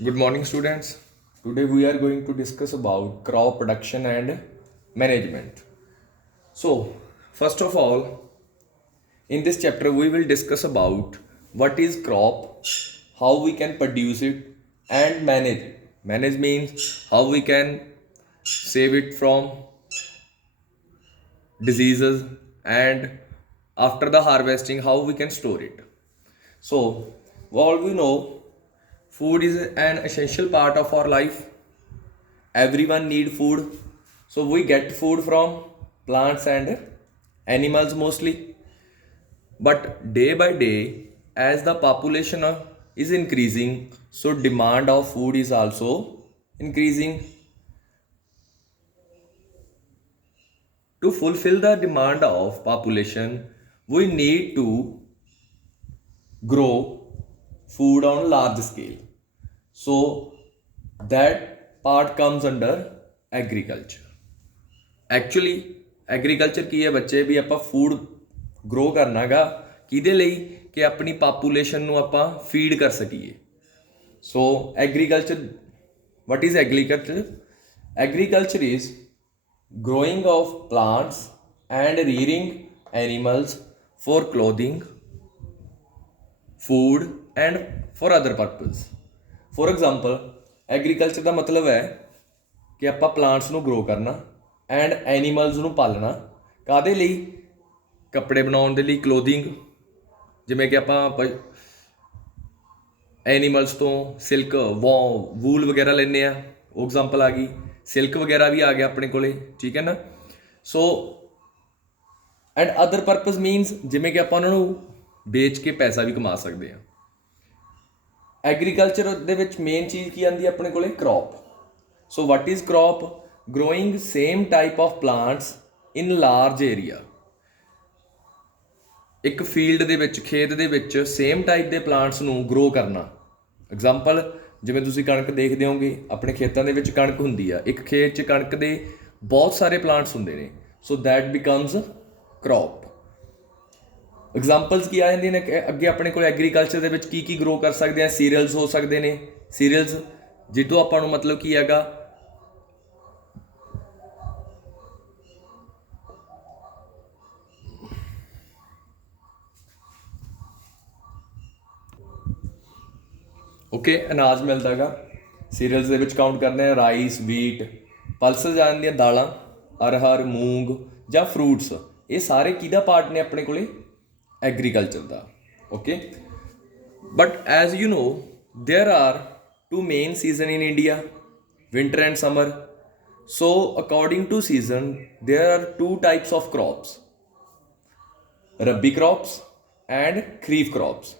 Good morning, students. Today we are going to discuss about crop production and management. So, first of all, in this chapter we will discuss about what is crop, how we can produce it, and manage it. Manage means how we can save it from diseases, and after the harvesting how we can store it. So, all we know, food is an essential part of our life. Everyone need food, so we get food from plants and animals mostly. But day by day, as the population is increasing, so demand of food is also increasing. To fulfill the demand of population, we need to grow food on large scale. So that part comes under agriculture. Actually agriculture ਕੀ ਹੈ ਬੱਚੇ, ਵੀ ਆਪਾਂ food grow ਕਰਨਾ ਗਾ ਕਿਹਦੇ ਲਈ, ਕਿ ਆਪਣੀ ਪਾਪੂਲੇਸ਼ਨ ਨੂੰ ਆਪਾਂ ਫੀਡ ਕਰ ਸਕੀਏ. ਸੋ agriculture, what is agriculture? Agriculture is growing of plants and rearing animals for clothing, food and for other purpose. For example, agriculture ਦਾ ਮਤਲਬ ਹੈ ਕਿ ਆਪਾਂ ਪਲਾਂਟਸ ਨੂੰ ਗਰੋ ਕਰਨਾ ਐਂਡ ਐਨੀਮਲਸ ਨੂੰ ਪਾਲਣਾ, ਕਾਹਦੇ ਲਈ? ਕੱਪੜੇ ਬਣਾਉਣ ਦੇ ਲਈ, ਕਲੋਥਿੰਗ, ਜਿਵੇਂ ਕਿ ਆਪਾਂ ਐਨੀਮਲਸ ਤੋਂ ਸਿਲਕ ਵੂਲ ਵਗੈਰਾ ਲੈਂਦੇ ਆ, ਉਹ ਐਗਜ਼ਾਮਪਲ ਆ ਗਈ. ਸਿਲਕ ਵਗੈਰਾ ਵੀ ਆ ਗਿਆ ਆਪਣੇ ਕੋਲੇ, ਠੀਕ ਹੈ ਨਾ. So and other purpose means ਜਿਵੇਂ ਕਿ ਆਪਾਂ ਉਹਨਾਂ ਨੂੰ ਵੇਚ ਕੇ ਪੈਸਾ ਵੀ ਕਮਾ ਸਕਦੇ ਹਾਂ. ਐਗਰੀਕਲਚਰ ਦੇ ਵਿੱਚ ਮੇਨ ਚੀਜ਼ ਕੀ ਆਉਂਦੀ ਹੈ ਆਪਣੇ ਕੋਲੇ? Crop. So what is crop? growing same type of plants in large area. ਇੱਕ ਫੀਲਡ ਦੇ ਵਿੱਚ, ਖੇਤ ਦੇ ਵਿੱਚ ਸੇਮ ਟਾਈਪ ਦੇ ਪਲਾਂਟਸ ਨੂੰ ਗਰੋ ਕਰਨਾ. ਐਗਜ਼ਾਮਪਲ, ਜਿਵੇਂ ਤੁਸੀਂ ਕਣਕ ਦੇਖਦੇ ਹੋਗੇ, ਆਪਣੇ ਖੇਤਾਂ ਦੇ ਵਿੱਚ ਕਣਕ ਹੁੰਦੀ ਆ, ਇੱਕ ਖੇਤ 'ਚ ਕਣਕ ਦੇ ਬਹੁਤ ਸਾਰੇ ਪਲਾਂਟਸ ਹੁੰਦੇ ਨੇ. So that becomes crop. Examples ਕੀ ਆ ਜਾਂਦੀਆਂ ਨੇ ਅੱਗੇ ਆਪਣੇ ਕੋਲ? ਐਗਰੀਕਲਚਰ ਦੇ ਵਿੱਚ ਕੀ ਗਰੋ ਕਰ ਸਕਦੇ ਆ? ਸੀਰੀਅਲਸ ਹੋ ਸਕਦੇ ਨੇ. ਸੀਰੀਅਲਸ ਜਿੱਦੋਂ ਆਪਾਂ ਨੂੰ ਮਤਲਬ ਕੀ ਹੈਗਾ, ਓਕੇ, ਅਨਾਜ ਮਿਲਦਾ ਹੈਗਾ. ਸੀਰੀਅਲਸ ਦੇ ਵਿੱਚ ਕਾਊਂਟ ਕਰਦੇ ਆ ਰਾਈਸ, ਵੀਟ, ਪਲਸਸ ਆ ਜਾਂਦੀਆਂ ਦਾਲਾਂ, ਅਰਹਰ, ਮੂੰਗ ਜਾਂ ਫਰੂਟਸ. ਇਹ ਸਾਰੇ ਕਿਹਦਾ ਪਾਰਟ ਨੇ ਆਪਣੇ ਕੋਲੇ? ਐਗਰੀਕਲਚਰ ਦਾ. Okay, but as you know there are two main season in India, winter and summer. So according to season there are two types of crops, ਰੱਬੀ crops and ਖਰੀਫ crops.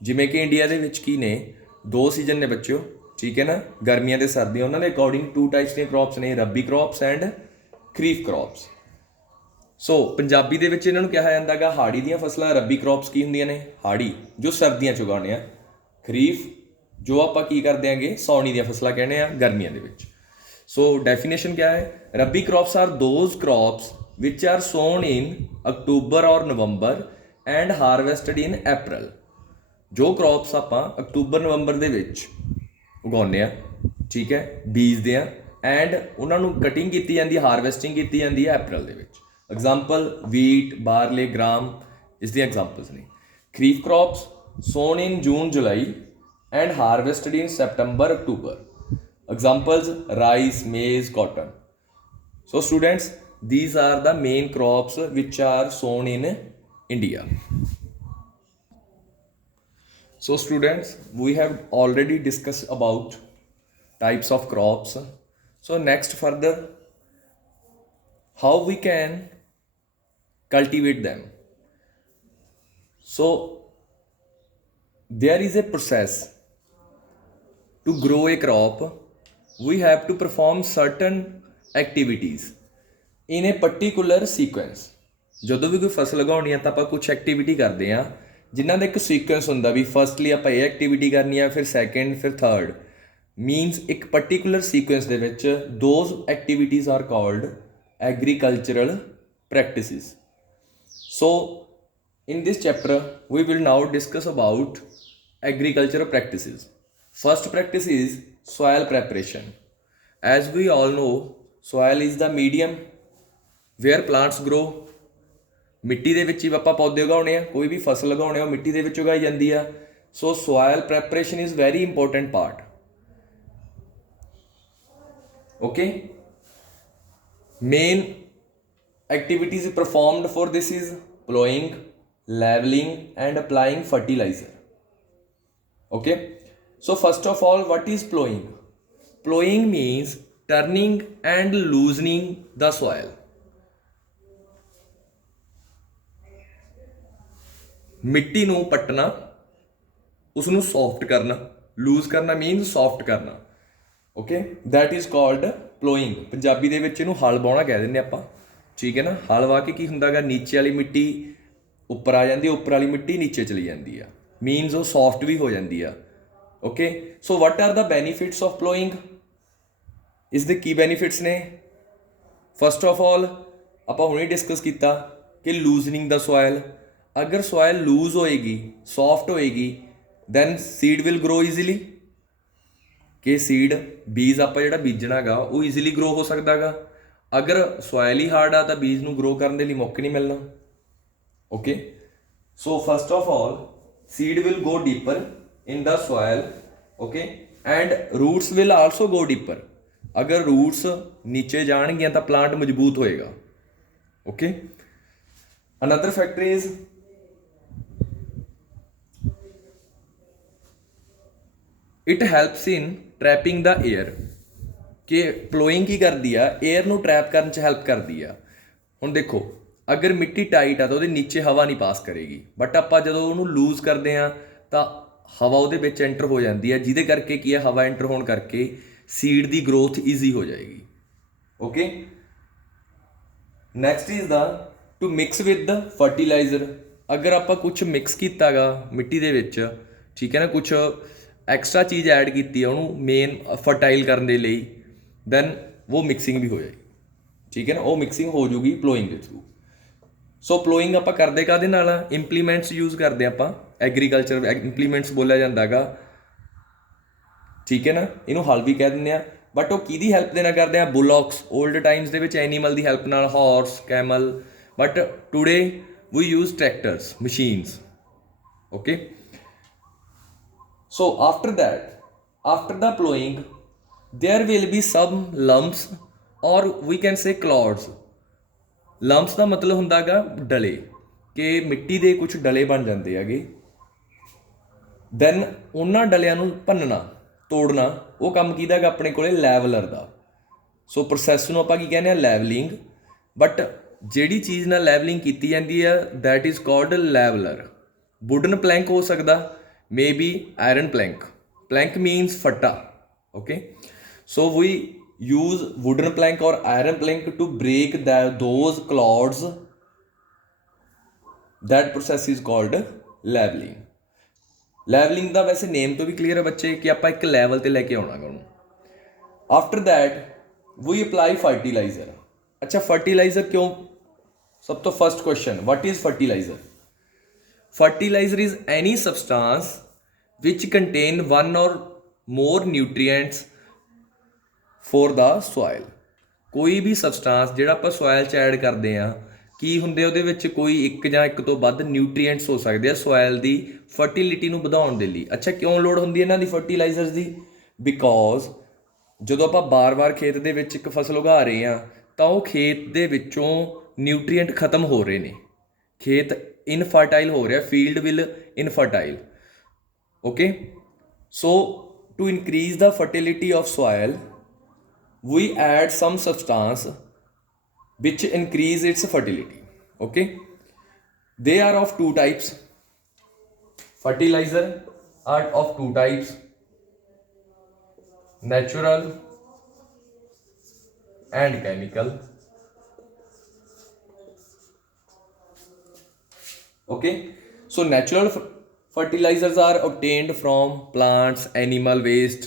ਜਿਵੇਂ ਕਿ India ਦੇ ਵਿੱਚ ਕੀ ਨੇ, ਦੋ season ਨੇ ਬੱਚਿਓ, ਠੀਕ ਹੈ ਨਾ, ਗਰਮੀਆਂ ਤੇ ਸਰਦੀਆਂ. ਉਹਨਾਂ ਦੇ ਅਕੋਰਡਿੰਗ ਟੂ ਟਾਈਪਸ ਦੀਆਂ ਕ੍ਰੌਪਸ ਨੇ, ਰੱਬੀ ਕ੍ਰੌਪਸ ਐਂਡ ਖਰੀਫ ਕ੍ਰੌਪਸ. ਸੋ ਪੰਜਾਬੀ ਦੇ ਵਿੱਚ ਇਹਨਾਂ ਨੂੰ ਕਿਹਾ ਜਾਂਦਾ ਹੈਗਾ ਹਾੜੀ ਦੀਆਂ ਫਸਲਾਂ. ਰੱਬੀ ਕ੍ਰੌਪਸ ਕੀ ਹੁੰਦੀਆਂ ਨੇ? ਹਾੜੀ, ਜੋ ਸਰਦੀਆਂ 'ਚ ਉਗਾਉਂਦੇ ਆ. ਖਰੀਫ, ਜੋ ਆਪਾਂ ਕੀ ਕਰਦੇ ਆਂਗੇ, ਸਾਉਣੀ ਦੀਆਂ ਫਸਲਾਂ ਕਹਿੰਦੇ ਆ ਗਰਮੀਆਂ ਦੇ ਵਿੱਚ. ਸੋ ਡੈਫੀਨੇਸ਼ਨ ਕਿਆ ਹੈ? Rabi crops are those crops which are sown in October ਔਰ ਨਵੰਬਰ ਐਂਡ ਹਾਰਵੈਸਟਡ ਇਨ ਅਪ੍ਰੈਲ. ਜੋ ਕ੍ਰੌਪਸ ਆਪਾਂ ਅਕਤੂਬਰ ਨਵੰਬਰ ਦੇ ਵਿੱਚ ਉਗਾਉਂਦੇ ਆ, ਠੀਕ ਹੈ, ਬੀਜਦੇ ਆ, ਐਂਡ ਉਹਨਾਂ ਨੂੰ ਕਟਿੰਗ ਕੀਤੀ ਜਾਂਦੀ ਹੈ, ਹਾਰਵੈਸਟਿੰਗ ਕੀਤੀ ਜਾਂਦੀ ਹੈ ਅਪ੍ਰੈਲ ਦੇ ਵਿੱਚ. ਐਗਜ਼ਾਮਪਲ ਵੀਟ, ਬਾਰਲੇ, ਗ੍ਰਾਮ ਇਸ ਦੀਆਂ ਐਗਜ਼ਾਮਪਲਸ ਨੇ. Kharif crops sown in June, July and harvested in September, October. Examples rice, maize, cotton. So students, these are the main crops which are sown in India. So students, we have already discussed about types of crops. So next further, how we can cultivate them. So there is a process. To grow a crop, we have to perform certain activities in a particular sequence. ਜਦੋਂ ਵੀ ਕੋਈ ਫਸਲ ਲਗਾਉਣੀ ਆ ਤਾਂ ਆਪਾਂ ਕੁਛ activity ਕਰਦੇ ਹਾਂ ਜਿਨ੍ਹਾਂ ਦਾ ਇੱਕ ਸੀਕੁਐਂਸ ਹੁੰਦਾ, ਵੀ ਫਸਟਲੀ ਆਪਾਂ ਇਹ ਐਕਟੀਵਿਟੀ ਕਰਨੀ ਆ, ਫਿਰ ਸੈਕਿੰਡ, ਫਿਰ ਥਰਡ. ਮੀਨਸ ਇੱਕ ਪਰਟੀਕੂਲਰ ਸੀਕੁਐਂਸ ਦੇ ਵਿੱਚ those activities R called agricultural practices. So in this chapter we will now discuss about agricultural practices. First practice is soil preparation. As we all know, soil is the medium where plants grow. ਮਿੱਟੀ ਦੇ ਵਿੱਚ ਹੀ ਆਪਾਂ ਪੌਦੇ ਉਗਾਉਣੇ ਆ, ਕੋਈ ਵੀ ਫਸਲ ਉਗਾਉਣੇ ਆ ਉਹ ਮਿੱਟੀ ਦੇ ਵਿੱਚ ਉਗਾਈ ਜਾਂਦੀ ਆ. ਸੋ soil preparation is very important part. Okay, main activities performed for this is plowing, leveling and applying fertilizer. Okay, so first of all, what is plowing? Plowing means turning and loosening the soil. ਮਿੱਟੀ ਨੂੰ ਪੱਟਣਾ, ਉਸਨੂੰ soft ਕਰਨਾ. Loose ਕਰਨਾ means soft ਕਰਨਾ. Okay, that is called ploughing. Punjabi ਦੇ ਵਿੱਚ ਇਹਨੂੰ ਹਲ ਵਾਹੁਣਾ ਕਹਿ ਦਿੰਦੇ ਆਪਾਂ. ਠੀਕ ਹੈ ਨਾ. ਹਲ ਵਾਹ ਕੇ ਕੀ ਹੁੰਦਾ ਗਾ, ਨੀਚੇ ਵਾਲੀ ਮਿੱਟੀ ਉੱਪਰ ਆ ਜਾਂਦੀ ਹੈ, ਉੱਪਰ ਵਾਲੀ ਮਿੱਟੀ ਨੀਚੇ ਚਲੀ ਜਾਂਦੀ ਆ. ਮੀਨਸ ਉਹ ਸੌਫਟ ਵੀ ਹੋ ਜਾਂਦੀ ਆ. Okay, so what are the benefits of ploughing? ਇਸ ਦੇ ਕੀ ਬੈਨੀਫਿਟਸ ਨੇ? ਫਸਟ ਆਫ ਆਲ ਆਪਾਂ ਹੁਣੇ ਡਿਸਕਸ ਕੀਤਾ ਕਿ ਲੂਜ਼ਨਿੰਗ ਦਾ ਸੋਇਲ. ਅਗਰ ਸੋਇਲ ਲੂਜ਼ ਹੋਏਗੀ, ਸੌਫਟ ਹੋਏਗੀ, then seed will grow easily. ਕਿ ਸੀਡ ਬੀਜ ਆਪਾਂ ਜਿਹੜਾ ਬੀਜਣਾ ਗਾ ਉਹ ਈਜ਼ੀਲੀ ਗਰੋ ਹੋ ਸਕਦਾ ਗਾ. ਅਗਰ ਸੋਇਲ ਹੀ ਹਾਰਡ ਆ ਤਾਂ ਬੀਜ ਨੂੰ ਗਰੋ ਕਰਨ ਦੇ ਲਈ ਮੌਕੇ ਨਹੀਂ ਮਿਲਣਾ. Okay, so first of all seed will go deeper in the soil. Okay, and roots will also go deeper. ਅਗਰ ਰੂਟਸ ਨੀਚੇ ਜਾਣਗੀਆਂ ਤਾਂ ਪਲਾਂਟ ਮਜ਼ਬੂਤ ਹੋਏਗਾ. Okay, another factor is it helps in trapping the air. ਕਿ ploughing ਕੀ ਕਰਦੀ ਆ, air ਨੂੰ ਟਰੈਪ ਕਰਨ 'ਚ ਹੈਲਪ ਕਰਦੀ ਆ. ਹੁਣ ਦੇਖੋ, ਅਗਰ ਮਿੱਟੀ ਟਾਈਟ ਆ ਤਾਂ ਉਹਦੇ ਨੀਚੇ ਹਵਾ ਨਹੀਂ ਪਾਸ ਕਰੇਗੀ, ਬਟ ਆਪਾਂ ਜਦੋਂ ਉਹਨੂੰ ਲੂਜ਼ ਕਰਦੇ ਹਾਂ ਤਾਂ ਹਵਾ ਉਹਦੇ ਵਿੱਚ ਐਂਟਰ ਹੋ ਜਾਂਦੀ ਹੈ, ਜਿਹਦੇ ਕਰਕੇ ਕੀ ਹੈ, ਹਵਾ ਐਂਟਰ ਹੋਣ ਕਰਕੇ ਸੀਡ ਦੀ ਗਰੋਥ ਈਜ਼ੀ ਹੋ ਜਾਏਗੀ. Okay, next is the to mix with the fertilizer. ਅਗਰ ਆਪਾਂ ਕੁਛ ਮਿਕਸ ਕੀਤਾ ਗਾ ਮਿੱਟੀ ਦੇ ਵਿੱਚ, ਠੀਕ ਹੈ ਨਾ, ਕੁਛ ਐਕਸਟਰਾ ਚੀਜ਼ ਐਡ ਕੀਤੀ ਹੈ ਉਹਨੂੰ ਮੇਨ ਫਰਟਾਈਲ ਕਰਨ ਦੇ ਲਈ, ਦੈਨ ਉਹ ਮਿਕਸਿੰਗ ਵੀ ਹੋ ਜਾਏਗੀ. ਠੀਕ ਹੈ ਨਾ, ਉਹ ਮਿਕਸਿੰਗ ਹੋ ਜੂਗੀ ਪਲੋਇੰਗ ਦੇ ਥਰੂ. ਸੋ ਪਲੋਇੰਗ ਆਪਾਂ ਕਰਦੇ ਕਾਹਦੇ ਨਾਲ ਆ? ਇੰਪਲੀਮੈਂਟਸ ਯੂਜ਼ ਕਰਦੇ ਆਪਾਂ. ਐਗਰੀਕਲਚਰ ਇੰਪਲੀਮੈਂਟਸ ਬੋਲਿਆ ਜਾਂਦਾ ਗਾ. ਠੀਕ ਹੈ ਨਾ, ਇਹਨੂੰ ਹਲ ਵੀ ਕਹਿ ਦਿੰਦੇ ਆ. ਬਟ ਉਹ ਕਿਹਦੀ ਹੈਲਪ ਦੇ ਨਾਲ ਕਰਦੇ ਆ? ਬੁਲੌਕਸ. ਓਲਡ ਟਾਈਮਸ ਦੇ ਵਿੱਚ ਐਨੀਮਲ ਦੀ ਹੈਲਪ ਨਾਲ, horse, camel. But today we use tractors, machines. Okay, so after that, after the plowing, there will be some lumps or we can say clods. lumps ਦਾ ਮਤਲਬ ਹੁੰਦਾ ਗਾ ਡਲੇ, ਕਿ ਮਿੱਟੀ ਦੇ ਕੁਝ ਡਲੇ ਬਣ ਜਾਂਦੇ ਹੈਗੇ. ਦੈਨ ਉਹਨਾਂ ਡਲਿਆਂ ਨੂੰ ਭੰਨਣਾ, ਤੋੜਨਾ, ਉਹ ਕੰਮ ਕਿਹਦਾ ਗਾ? ਆਪਣੇ ਕੋਲੇ ਲੈਵਲਰ ਦਾ. ਸੋ ਪ੍ਰੋਸੈਸ ਨੂੰ ਆਪਾਂ ਕੀ ਕਹਿੰਦੇ ਆ? ਲੈਵਲਿੰਗ. ਬਟ ਜਿਹੜੀ ਚੀਜ਼ ਨਾਲ ਲੈਵਲਿੰਗ ਕੀਤੀ ਜਾਂਦੀ ਆ that is called leveller. Wooden Planck ਹੋ ਸਕਦਾ, maybe iron plank. Plank means fatta. Okay, so we use wooden plank or iron plank to break those clods. That process is called leveling. Leveling ਦਾ ਵੈਸੇ ਨੇਮ ਤੋਂ ਵੀ clear ਹੈ ਬੱਚੇ ਕਿ ਆਪਾਂ ਇੱਕ level ਤੇ ਲੈ ਕੇ ਆਉਣਾ ਉਹਨੂੰ. After that we apply fertilizer. ਅੱਛਾ, ਫਰਟੀਲਾਈਜ਼ਰ ਕਿਉਂ? ਸਭ ਤੋਂ first question, what is fertilizer? Fertilizer is any substance which contain one or more nutrients for the soil. ਕੋਈ ਵੀ ਸਬਸਟਾਂਸ ਜਿਹੜਾ ਆਪਾਂ ਸੋਇਲ 'ਚ ਐਡ ਕਰਦੇ ਹਾਂ, ਕੀ ਹੁੰਦੇ ਉਹਦੇ ਵਿੱਚ ਕੋਈ ਇੱਕ ਜਾਂ ਇੱਕ ਤੋਂ ਵੱਧ ਨਿਊਟਰੀਐਂਟਸ ਹੋ ਸਕਦੇ ਆ ਸੋਇਲ ਦੀ ਫਰਟੀਲਿਟੀ ਨੂੰ ਵਧਾਉਣ ਦੇ ਲਈ. ਅੱਛਾ, ਕਿਉਂ ਲੋੜ ਹੁੰਦੀ ਹੈ ਇਹਨਾਂ ਦੀ ਫਰਟੀਲਾਈਜ਼ਰਸ ਦੀ? ਬਿਕੋਜ਼ ਜਦੋਂ ਆਪਾਂ ਬਾਰ-ਬਾਰ ਖੇਤ ਦੇ ਵਿੱਚ ਇੱਕ ਫਸਲ ਉਗਾ ਰਹੇ ਹਾਂ ਤਾਂ ਉਹ ਖੇਤ ਦੇ ਵਿੱਚੋਂ ਨਿਊਟਰੀਐਂਟ ਖਤਮ ਹੋ ਰਹੇ ਨੇ, ਖੇਤ ਇਨਫਰਟਾਈਲ ਹੋ ਰਿਹਾ, field will infertile. Okay, so to increase the fertility of soil we add some substance which increase its fertility. Okay, they are of two types. Fertilizer are of two types, natural and chemical. Okay, so natural fertilizers are obtained from plants, animal waste.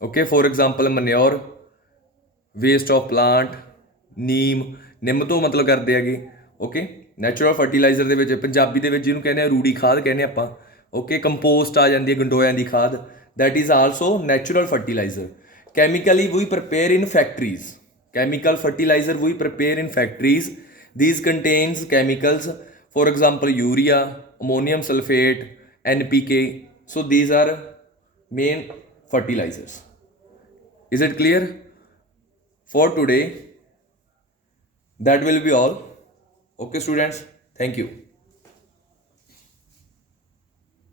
Okay, for example manure, waste of plant, ਨਿੰਮ ਤੋਂ ਮਤਲਬ ਕਰਦੇ ਹੈਗੇ. Okay, natural fertiliser ਦੇ ਵਿੱਚ ਪੰਜਾਬੀ ਦੇ ਵਿੱਚ ਜਿਹਨੂੰ ਕਹਿੰਦੇ ਆ ਰੂੜੀ ਖਾਦ ਕਹਿੰਦੇ ਆਪਾਂ. ਓਕੇ, ਕੰਪੋਸਟ ਆ ਜਾਂਦੀ ਹੈ, ਗੰਡੋਇਆਂ ਦੀ ਖਾਦ. that is also natural fertilizer. Chemically we prepare in factories. Chemical fertilizer we prepare in factories. These contains chemicals, for example urea, ammonium sulfate, NPK. So these are main fertilizers. Is it clear? For today that will be all. Okay students, thank you.